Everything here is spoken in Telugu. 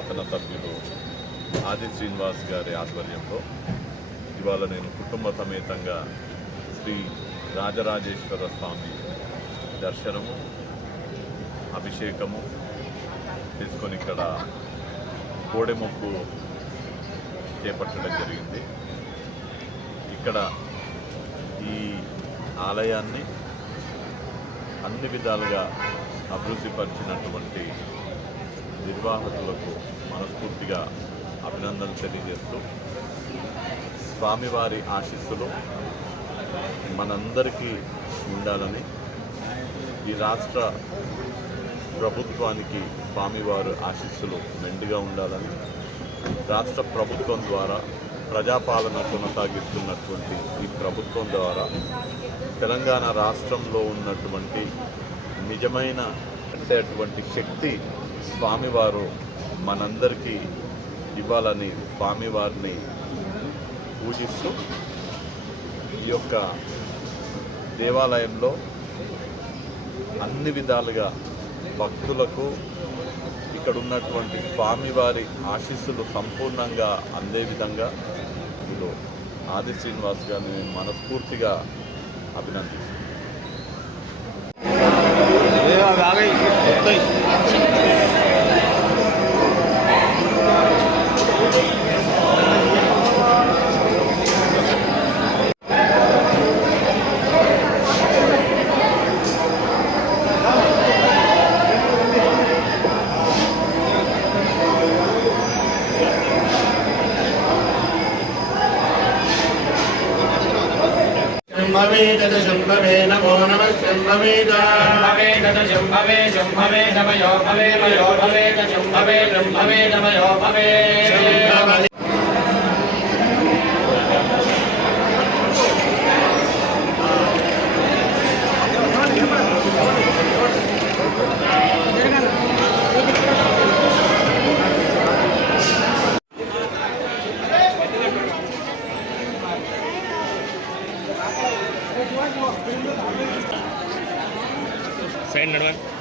శాసన సభ్యులు ఆది శ్రీనివాస్ గారి ఆధ్వర్యంలో ఇవాళ నేను కుటుంబ సమేతంగా శ్రీ రాజరాజేశ్వర స్వామి దర్శనము అభిషేకము తీసుకొని ఇక్కడ కోడెమొక్కు చేపట్టడం జరిగింది. ఇక్కడ ఈ ఆలయాన్ని అన్ని విధాలుగా అభివృద్ధిపరిచినటువంటి నిర్వాహకులకు మనస్ఫూర్తిగా అభినందనలు తెలియజేస్తూ స్వామివారి ఆశీస్సులు మనందరికీ ఉండాలని, ఈ రాష్ట్ర ప్రభుత్వానికి స్వామివారి ఆశీస్సులు మెండుగా ఉండాలని, రాష్ట్ర ప్రభుత్వం ద్వారా ప్రజాపాలన కొనసాగిస్తున్నటువంటి ఈ ప్రభుత్వం ద్వారా తెలంగాణ రాష్ట్రంలో ఉన్నటువంటి నిజమైన అటువంటి శక్తి స్వామివారు మనందరికీ ఇవ్వాలని స్వామివారిని పూజిస్తూ ఈ యొక్క దేవాలయంలో అన్ని విధాలుగా భక్తులకు ఇక్కడ ఉన్నటువంటి స్వామివారి ఆశీస్సులు సంపూర్ణంగా అందే విధంగా ఆది శ్రీనివాస్ గారిని నేను మనస్ఫూర్తిగా అభినందిస్తున్నాను. शंभवे नमो नमः शंभवे शंभवे शंभवे नमयो भवे मयो भवे शंभवे ब्रह्मवे नमयो भवे साइड नडवा